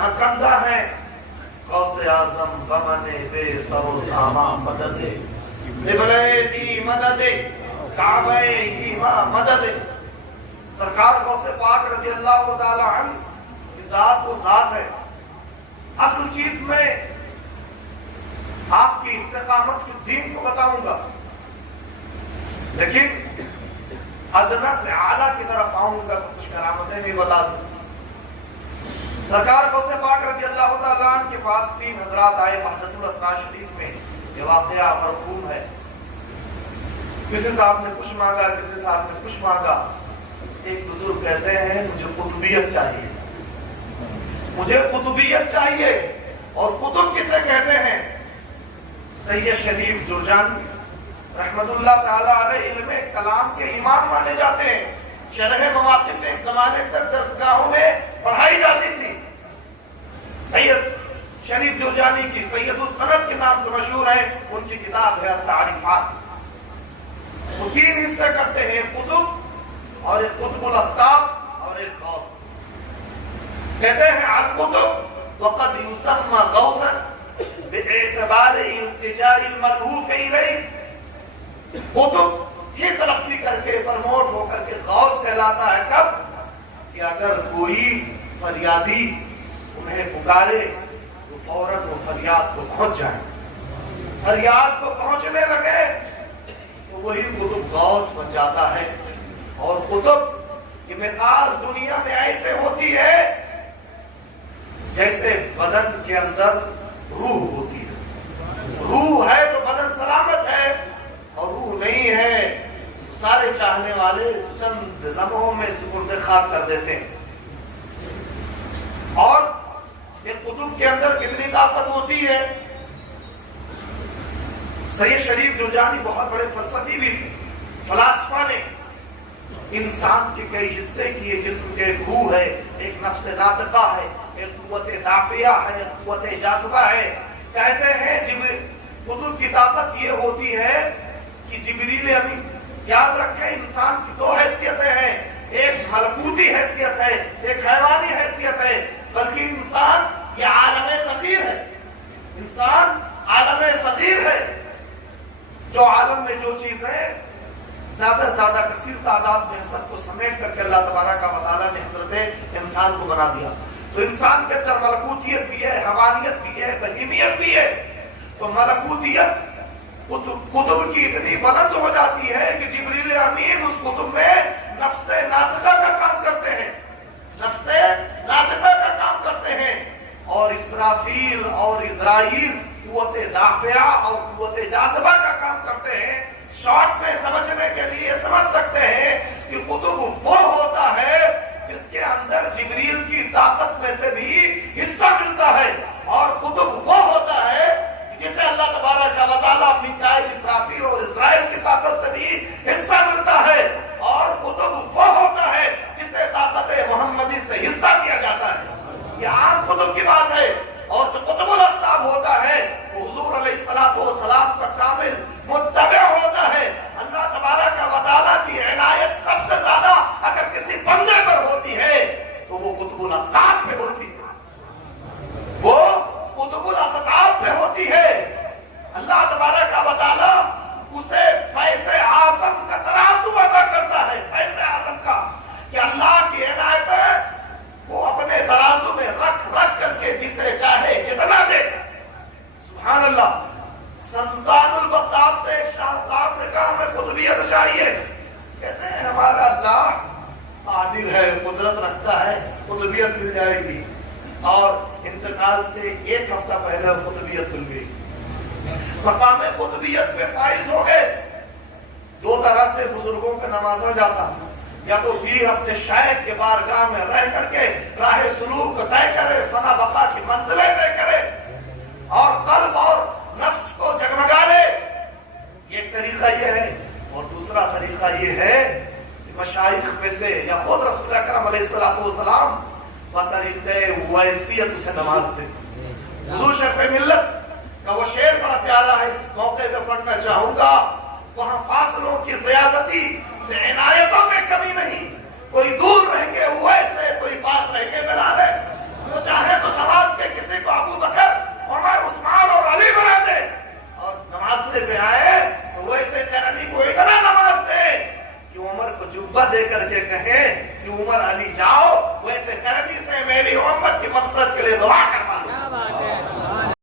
جہاں کندھا ہے غوث اعظم بمن بے سر و ساما مدد قبلے دی مدد کعبہ کی مدد. سرکار غوث پاک رضی اللہ تعالی عنہ کی ذات وہ ذات ہے. اصل چیز میں آپ کی استقامت فی الدین کو بتاؤں گا، لیکن ادنا سے اعلیٰ کی طرف آؤں گا تو کچھ کرامتیں بھی بتا دوں. سرکار غوث پاک رضی اللہ تعالیٰ عنہ کے پاس 3 حضرات آئے وحدت الاسرار شریف میں. یہ واقعہ مرقوم ہے. کسی صاحب نے کچھ مانگا، کسی صاحب نے کچھ مانگا. ایک بزرگ کہتے ہیں مجھے قطبیت چاہیے، مجھے قطبیت چاہیے. اور قطب کسے کہتے ہیں؟ سید شریف جرجانی رحمت اللہ تعالی علیہ علم کلام کے امام مانے جاتے ہیں. شرح مواقف ایک زمانے تک درسگاہوں میں پڑھائی جاتی تھی. سید شریف جرجانی کی سید السند کے نام سے مشہور ہے. ان کی کتاب ہے تعریفات. وہ 3 حصے کرتے ہیں، قطب اور ایک قطب الاقطاب اور ایک غوث. کہتے ہیں القطب وقد یسمى غوثا باعتبار التجاء الملهوف الیہ. قطب یہ ترقی کر کے پرموٹ ہو کر کے غوث کہلاتا ہے. کب؟ کہ اگر کوئی فریادی انہیں پکارے تو فوراً وہ فریاد کو پہنچ جائے. فریاد کو پہنچنے لگے تو وہی قطب غوث بن جاتا ہے. اور قطب کی مثال دنیا میں ایسے ہوتی ہے جیسے بدن کے اندر روح ہوتی ہے. روح ہے تو بدن سلامت ہے، اور روح نہیں ہے سارے چاہنے والے چند لمحوں میں سپرد خاک کر دیتے ہیں. اور ایک قطب کے اندر کتنی طاقت ہوتی ہے. سید شریف جرجانی بہت بڑے فلسفی بھی تھے. فلاسفہ نے انسان کے کئی حصے کیے. جسم کے ایک روح ہے، ایک نفس ناطقہ ہے، ایک قوت دافعہ ہے، ایک قوت جاذبہ ہے. کہتے ہیں قطب کی طاقت یہ ہوتی ہے کہ جبریل امین، یاد رکھیں انسان کی 2 حیثیتیں ہیں، ایک ملکوتی حیثیت ہے، ایک حیوانی حیثیت ہے. بلکہ انسان یہ عالم صغیر ہے. انسان عالم صغیر ہے. جو عالم میں جو چیزیں زیادہ سے زیادہ کثیر تعداد میں سب کو سمیٹ کر کے اللہ تبارک و تعالیٰ نے حضرت انسان کو بنا دیا. تو انسان کے اندر ملکوتیت بھی ہے، حیوانیت بھی ہے، بہیمیت بھی ہے. تو ملکوتیت قطب کی اتنی بلند ہو جاتی ہے کہ جبریل امین اس قطب میں نفس ناطقہ کا کام کرتے ہیں. نفس ناطقہ کا کام کرتے ہیں. اور اسرافیل اور اسرائیل قوت دافعہ اور قوت جاذبہ کا کام کرتے ہیں. شارٹ میں سمجھنے کے لیے سمجھ سکتے ہیں کہ قطب وہ ہوتا ہے جس کے اندر جبریل کی طاقت میں سے بھی حصہ ملتا ہے. اور قطب وہ ہوتا ہے جسے اللہ تبارک و تعالیٰ میکائیل، اسرافیل اور اسرائیل کی طاقت سے بھی حصہ ملتا ہے. اور قطب وہ ہوتا ہے جسے طاقت محمدی سے حصہ دیا جاتا ہے. یہ عام قطب کی بات ہے. اور جو قطب الاقطاب ہوتا ہے وہ حضور علیہ السلام کا کامل متبع ہوتا ہے. اللہ تبارک و تعالیٰ کی عنایت سب سے زیادہ اگر کسی بندے پر ہوتی ہے تو وہ قطب الاقطاب میں ہوتی ہے. وہ قطب الاقطاب میں ہوتی ہے. اللہ تبارک و تعالیٰ اسے فیض اعظم کا ترازو ادا کرتا ہے. فیض اعظم کا کہ اللہ کی عنایت ہے وہ اپنے ترازو میں رکھ کر کے جسے چاہے جتنا دے. سبحان اللہ. سلطان البغداد سے ایک شاہ صاحب نے کہا ہمیں قطبیت چاہیے. کہتے ہیں ہمارا اللہ قادر ہے، قدرت رکھتا ہے، قطبیت مل جائے گی. اور انتقال سے 1 ہفتہ پہلے قطبیت مل گئی. مقام قطبیت پہ فائز ہو گئے. 2 طرح سے بزرگوں کا نوازا جاتا، یا تو پیر اپنے شیخ کے بارگاہ میں رہ کر کے راہ سلوک طے کرے، فنا بقا کی منزلیں طے کرے اور قلب اور نفس کو جگمگا لے. ایک طریقہ یہ ہے. اور دوسرا طریقہ یہ ہے کہ مشائخ میں سے یا خود رسول اکرم علیہ السلام بطریقہ ویسیت اسے نوازتے. حضور شفیع ملت کا وہ شعر بڑا پیارا ہے، اس موقع پہ پڑھنا چاہوں گا. وہاں فاصلوں کی زیادتی سے عنایتوں میں کمی نہیں. کوئی دور رہ کے ویسے، کوئی پاس رہ کے ملا لے. جو چاہے تو دے کر کے کہیں کہ عمر علی جاؤ ویسے کرنی سے میری امت کی مغفرت کے لیے دعا